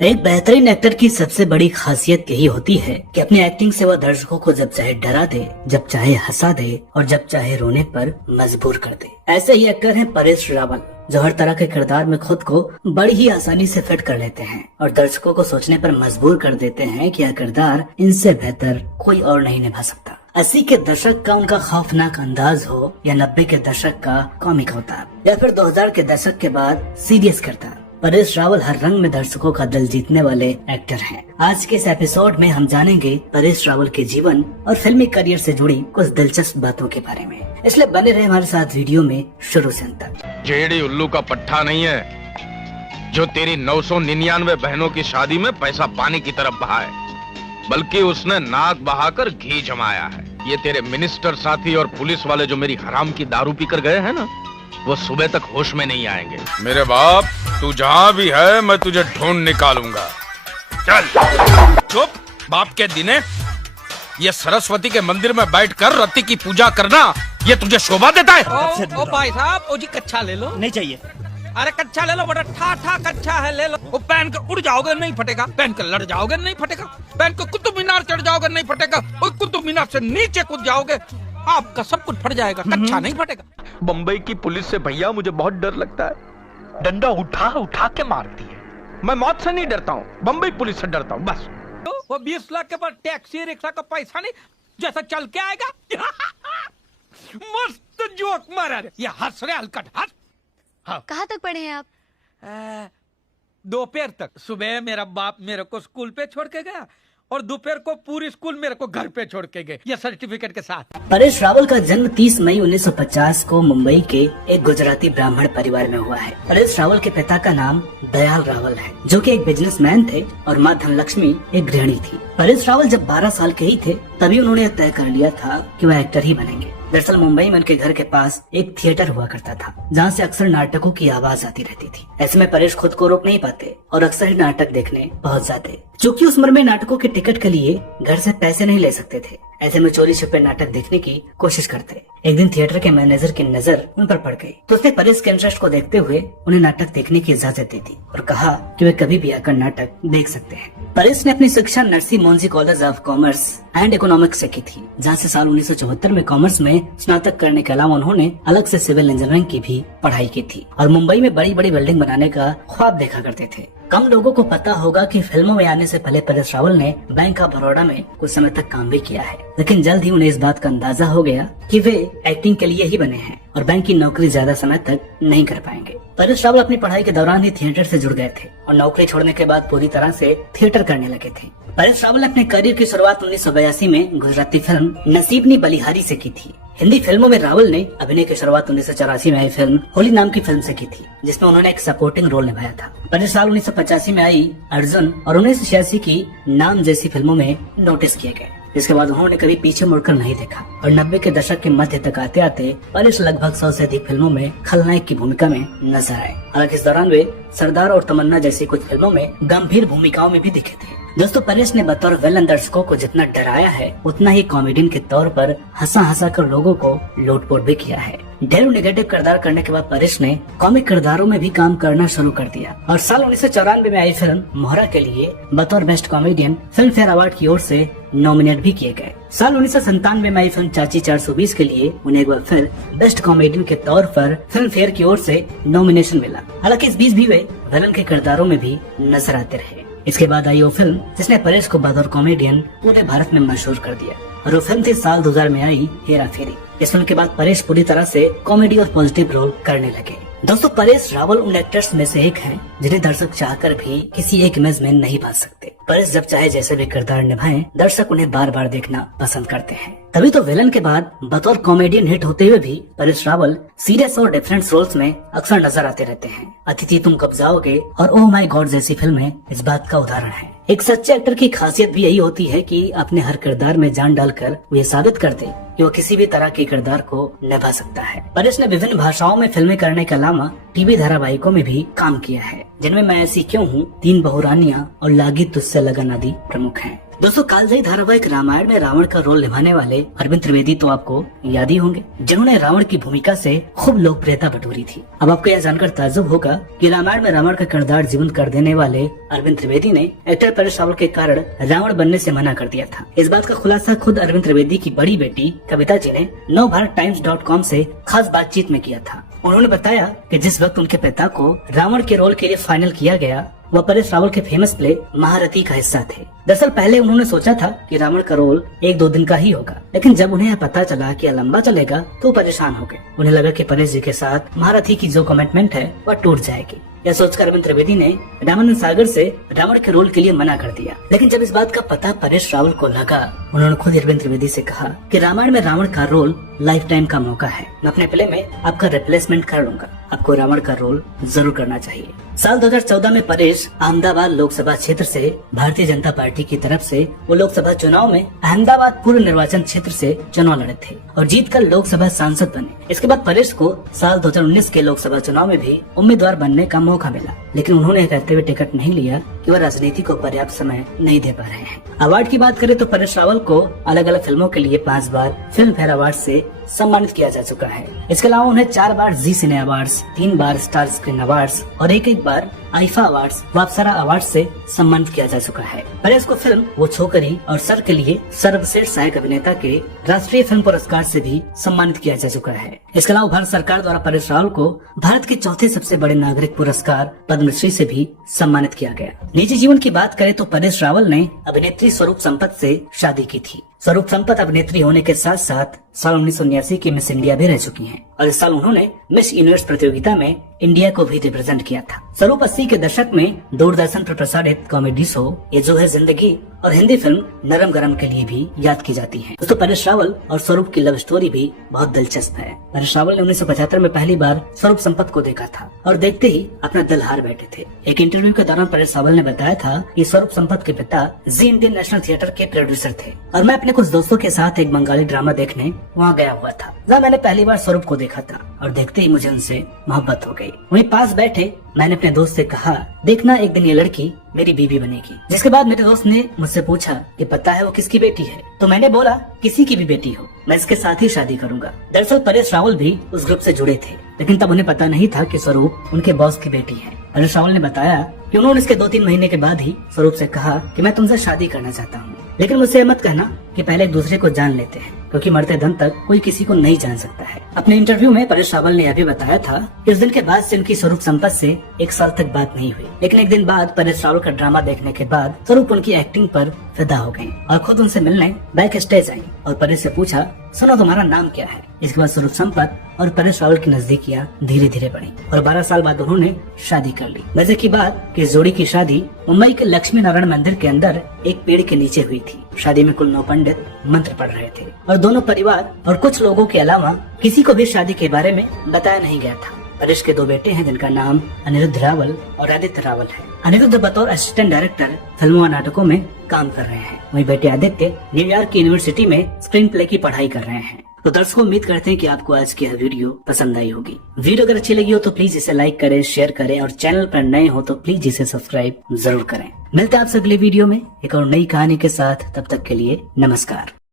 एक बेहतरीन एक्टर की सबसे बड़ी खासियत यही होती है कि अपनी एक्टिंग से वह दर्शकों को जब चाहे डरा दे, जब चाहे हंसा दे और जब चाहे रोने पर मजबूर कर दे। ऐसे ही एक्टर हैं परेश रावल, जो हर तरह के किरदार में खुद को बड़ी ही आसानी से फिट कर लेते हैं और दर्शकों को सोचने पर मजबूर कर देते हैं कि यह किरदार इनसे बेहतर कोई और नहीं निभा सकता। 80 के दशक का उनका खौफनाक अंदाज हो या 90 के दशक का कॉमिक अवतार या फिर 2000 के दशक के बाद सीरियस किरदार, परेश रावल हर रंग में दर्शकों का दिल जीतने वाले एक्टर हैं। आज के इस एपिसोड में हम जानेंगे परेश रावल के जीवन और फिल्मी करियर से जुड़ी कुछ दिलचस्प बातों के बारे में, इसलिए बने रहे हमारे साथ वीडियो में शुरू से अंत तक। जेडी उल्लू का पट्टा नहीं है जो तेरी 999 बहनों की शादी में पैसा पानी की तरफ बहाए, बल्कि उसने नाक बहाकर घी जमाया है। ये तेरे मिनिस्टर साथी और पुलिस वाले जो मेरी हराम की दारू पीकर गए हैं ना, वो सुबह तक होश में नहीं आएंगे। मेरे बाप, तू जहाँ भी है मैं तुझे ढूंढ निकालूंगा। चल चुप, बाप के दिने ये सरस्वती के मंदिर में बैठकर रति की पूजा करना, ये तुझे शोभा देता है? ओ भाई साहब, ओ जी कच्चा ले लो। नहीं चाहिए। अरे कच्चा ले लो, बड़ा ठा कच्चा है, ले लो। वो पहन के उड़ जाओगे नहीं फटेगा, पहन के लड़ जाओगे नहीं फटेगा, पहन के कुतुब मीनार चढ़ जाओगे नहीं फटेगा, और कुतुब मीनार से नीचे कूद जाओगे आपका सब कुछ फट जाएगा, कच्चा नहीं फटेगा। बम्बई की पुलिस से भैया मुझे बहुत डर लगता है। डंडा उठा उठा के मारती है। मैं मौत से नहीं डरता हूँ, बम्बई पुलिस से डरता हूँ बस। वो 20 लाख के पास टैक्सी रिक्शा का पैसा नहीं, जैसा चल के आएगा। मस्त जोक मारा रे, ये हंस रहे हलकट हंस। हाँ। कहाँ तक पढ़े हैं आप? दोपहर तक। सुबह मेरा बाप मेरे को स्कूल पे छोड़ के गया और दोपहर को पूरी स्कूल मेरे को घर पे छोड़ के गए, ये सर्टिफिकेट के साथ। परेश रावल का जन्म 30 मई 1950 को मुंबई के एक गुजराती ब्राह्मण परिवार में हुआ है। परेश रावल के पिता का नाम दयाल रावल है, जो कि एक बिजनेसमैन थे, और मां धनलक्ष्मी एक गृहिणी थी। परेश रावल जब 12 साल के ही थे तभी उन्होंने तय कर लिया था कि वह एक्टर ही बनेंगे। दरअसल मुंबई में उनके घर के पास एक थिएटर हुआ करता था, जहाँ से अक्सर नाटकों की आवाज आती रहती थी। ऐसे में परेश खुद को रोक नहीं पाते और अक्सर ही नाटक देखने पहुँच जाते। चूँकि उस उम्र में नाटकों के टिकट के लिए घर से पैसे नहीं ले सकते थे, ऐसे में चोरी छुपे नाटक देखने की कोशिश करते। एक दिन थिएटर के मैनेजर की नजर उन पर पड़ गई, तो उसने परेश के इंटरेस्ट को देखते हुए उन्हें नाटक देखने की इजाजत दी थी और कहा कि वे कभी भी आकर नाटक देख सकते हैं। परेश ने अपनी शिक्षा Narsee Monjee college of commerce and economics से की थी, जहाँ से साल 1974 में कॉमर्स में स्नातक करने के अलावा उन्होंने अलग से सिविल इंजीनियरिंग की भी पढ़ाई की थी और मुंबई में बड़ी बड़ी बिल्डिंग बनाने का ख्वाब देखा करते थे। कम लोगों को पता होगा कि फिल्मों में आने से पहले परेश रावल ने बैंक ऑफ बड़ौदा में कुछ समय तक काम भी किया है, लेकिन जल्द ही उन्हें इस बात का अंदाजा हो गया कि वे एक्टिंग के लिए ही बने हैं और बैंक की नौकरी ज्यादा समय तक नहीं कर पाएंगे। परेश रावल अपनी पढ़ाई के दौरान ही थिएटर से जुड़ गए थे और नौकरी छोड़ने के बाद पूरी तरह से थिएटर करने लगे थे। परेश रावल ने अपने करियर की शुरुआत 1982 में गुजराती फिल्म नसीबनी बलिहारी से की थी। हिंदी फिल्मों में रावल ने अभिनय की शुरुआत 1984 में आई फिल्म होली नाम की फिल्म से की थी, जिसमें उन्होंने एक सपोर्टिंग रोल निभाया था। परेश साल 1985 में आई अर्जुन और 1986 की नाम जैसी फिल्मों में नोटिस किए गए। इसके बाद उन्होंने कभी पीछे मुड़कर नहीं देखा और 90 के दशक के मध्य तक आते आते परेश लगभग 100 से अधिक फिल्मों में खलनायक की भूमिका में नजर आए। हालांकि इस दौरान वे सरदार और तमन्ना जैसी कुछ फिल्मों में गंभीर भूमिकाओं में भी दिखे थे। दोस्तों, परेश ने बतौर विलन दर्शकों को जितना डराया है, उतना ही कॉमेडियन के तौर पर हंसा कर लोगों को लोटपोट भी किया है। ढेरों नेगेटिव किरदार करने के बाद परेश ने कॉमिक किरदारों में भी काम करना शुरू कर दिया और साल 1994 में आई फिल्म मोहरा के लिए बतौर best comedian film fair award की ओर से नॉमिनेट भी किए गए। साल 1997 में आई फिल्म चाची 420 के लिए उन्हें एक बार फिर बेस्ट कॉमेडियन के तौर पर फिल्म फेयर की ओर से नॉमिनेशन मिला। हालांकि इस बीच भी वे विलन के किरदारों में भी नजर आते रहे। इसके बाद आई वो फिल्म जिसने परेश को बतौर कॉमेडियन पूरे भारत में मशहूर कर दिया और वो फिल्म थी साल 2000 में आई हेरा फेरी। इस फिल्म के बाद परेश पूरी तरह से कॉमेडी और पॉजिटिव रोल करने लगे। दोस्तों, परेश रावल उन एक्टर्स में से एक हैं जिन्हें दर्शक चाहकर भी किसी एक इमेज में नहीं पा सकते। परेश जब चाहे जैसे भी किरदार निभाएं, दर्शक उन्हें बार बार देखना पसंद करते हैं। तभी तो विलन के बाद बतौर कॉमेडियन हिट होते हुए भी परेश रावल सीरियस और डिफरेंट रोल्स में अक्सर नजर आते रहते हैं। अतिथि तुम कब जाओगे और ओह माय गॉड जैसी फिल्में इस बात का उदाहरण है। एक सच्चे एक्टर की खासियत भी यही होती है कि अपने हर किरदार में जान डालकर वो ये साबित कर दे कि वो किसी भी तरह के किरदार को निभा सकता है। परेश ने विभिन्न भाषाओं में फिल्में करने के अलावा टीवी धारावाहिकों में भी काम किया है, जिनमें मैं ऐसी क्यों हूँ, तीन बहुरानियां और लागी तुझसे लगन आदि प्रमुख हैं। दोस्तों, कालजयी धारावाहिक रामायण में रावण का रोल निभाने वाले अरविंद त्रिवेदी तो आपको याद ही होंगे, जिन्होंने रावण की भूमिका से खूब लोकप्रियता बटोरी थी। अब आपको यह जानकर ताज्जुब होगा कि रामायण में रावण का किरदार जीवंत कर देने वाले अरविंद त्रिवेदी ने एक्टर परेश रावल के कारण रावण बनने से मना कर दिया था। इस बात का खुलासा खुद अरविंद त्रिवेदी की बड़ी बेटी कविता जी ने नवभारतटाइम्स.com से खास बातचीत में किया था। उन्होंने बताया कि जिस वक्त उनके पिता को रावण के रोल के लिए फाइनल किया गया, वह परेश रावल के फेमस प्ले महारथी का हिस्सा थे। दरअसल पहले उन्होंने सोचा था कि रावण का रोल 1-2 दिन का ही होगा, लेकिन जब उन्हें पता चला कि यह लंबा चलेगा तो परेशान हो गए। उन्हें लगा कि परेश जी के साथ महारथी की जो कमिटमेंट है वह टूट जाएगी। यह सोचकर अरविंद त्रिवेदी ने रामानंद सागर से रावण के रोल के लिए मना कर दिया। लेकिन जब इस बात का पता परेश रावल को लगा, उन्होंने खुद अरविंद त्रिवेदी से कहा कि रामायण में रावण का रोल लाइफ टाइम का मौका है, मैं अपने प्ले में आपका रिप्लेसमेंट कर लूंगा, आपको रावण का रोल जरूर करना चाहिए। साल 2014 में परेश अहमदाबाद लोकसभा क्षेत्र से भारतीय जनता पार्टी की तरफ से वो लोकसभा चुनाव में अहमदाबाद पूर्व निर्वाचन क्षेत्र से चुनाव लड़े थे और जीतकर लोकसभा सांसद बने। इसके बाद परेश को साल 2019 के लोकसभा चुनाव में भी उम्मीदवार बनने का मौका मिला, लेकिन उन्होंने कहते हुए टिकट नहीं लिया कि वह राजनीति को पर्याप्त समय नहीं दे पा रहे हैं। अवार्ड की बात करें तो परेश रावल को अलग अलग फिल्मों के लिए 5 बार फिल्म फेयर अवार्ड से सम्मानित किया जा चुका है। इसके अलावा उन्हें 4 बार जी सिने अवार्ड्स, 3 बार स्टार स्क्रीन अवार्ड्स और एक बार आईफा अवार्ड्स व अप्सरा अवार्ड से सम्मानित किया जा चुका है। परेश को फिल्म वो छोकरी और सर के लिए सर्वश्रेष्ठ सहायक अभिनेता के राष्ट्रीय फिल्म पुरस्कार से भी सम्मानित किया जा चुका है। इसके अलावा भारत सरकार द्वारा परेश रावल को भारत के चौथे सबसे बड़े नागरिक पुरस्कार पद्मश्री से भी सम्मानित किया गया। निजी जीवन की बात करें तो परेश रावल ने अभिनेत्री स्वरूप संपत से शादी की थी। स्वरूप संपत अभिनेत्री होने के साथ साथ साल 1989 की मिस इंडिया भी रह चुकी हैं और इस साल उन्होंने मिस यूनिवर्स प्रतियोगिता में इंडिया को भी रिप्रेजेंट किया था। स्वरूप 80 के दशक में दूरदर्शन पर प्रसारित कॉमेडी शो ये जो है जिंदगी और हिंदी फिल्म नरम गरम के लिए भी याद की जाती है। दोस्तों, परेश रावल और स्वरूप की लव स्टोरी भी बहुत दिलचस्प है। परेश रावल ने 1975 में पहली बार स्वरूप संपत को देखा था और देखते ही अपना दिल हार बैठे थे। एक इंटरव्यू के दौरान परेश रावल ने बताया था कि स्वरूप संपत के पिता जी इंडियन नेशनल थिएटर के प्रोड्यूसर थे और मैं अपने कुछ दोस्तों के साथ एक बंगाली ड्रामा देखने वहाँ गया हुआ था, जहाँ मैंने पहली बार स्वरूप को देखा था और देखते ही मुझे उनसे मोहब्बत हो गई। वहीं पास बैठे मैंने अपने दोस्त से कहा, देखना एक दिन ये लड़की मेरी बीवी बनेगी। जिसके बाद मेरे दोस्त ने मुझसे पूछा कि पता है वो किसकी बेटी है, तो मैंने बोला किसी की भी बेटी हो मैं इसके साथ ही शादी करूंगा। दरअसल परेश रावल भी उस ग्रुप से जुड़े थे, लेकिन तब उन्हें पता नहीं था कि स्वरूप उनके बॉस की बेटी है। परेश रावल ने बताया कि उन्होंने इसके 2-3 महीने के बाद ही स्वरूप से कहा कि मैं तुमसे शादी करना चाहता हूँ, लेकिन मुझसे मत कहना कि पहले एक दूसरे को जान लेते हैं, क्योंकि मरते दम तक कोई किसी को नहीं जान सकता है। अपने इंटरव्यू में परेश रावल ने यह भी बताया था कि उस दिन के बाद से उनकी स्वरूप संपत से 1 साल तक बात नहीं हुई, लेकिन एक दिन बाद परेश रावल का ड्रामा देखने के बाद स्वरूप उनकी एक्टिंग पर फिदा हो गयी और खुद उनसे मिलने बैक स्टेज आई और परेश से पूछा, सुनो तुम्हारा नाम क्या है। इसके बाद स्वरूप संपत और परेश रावल की नजदीकियां धीरे धीरे बढ़ी और 12 साल बाद उन्होंने शादी कर ली। मजे की बात कि इस जोड़ी की शादी मुंबई के लक्ष्मी नारायण मंदिर के अंदर एक पेड़ के नीचे हुई थी। शादी में कुल 9 पंडित मंत्र पढ़ रहे थे और दोनों परिवार और कुछ लोगों के अलावा किसी को भी शादी के बारे में बताया नहीं गया था। परेश के 2 बेटे हैं जिनका नाम अनिरुद्ध रावल और आदित्य रावल है। अनिरुद्ध बतौर असिस्टेंट डायरेक्टर फिल्मों और नाटकों में काम कर रहे हैं, वहीं बेटे आदित्य न्यूयॉर्क की यूनिवर्सिटी में स्क्रीन प्ले की पढ़ाई कर रहे हैं। तो दर्शकों, उम्मीद करते हैं कि आपको आज की यह वीडियो पसंद आई होगी। वीडियो अगर अच्छी लगी हो तो प्लीज इसे लाइक करें, शेयर करें और चैनल पर नए हो तो प्लीज इसे सब्सक्राइब जरूर करें। मिलते हैं आपसे अगले वीडियो में एक और नई कहानी के साथ। तब तक के लिए नमस्कार।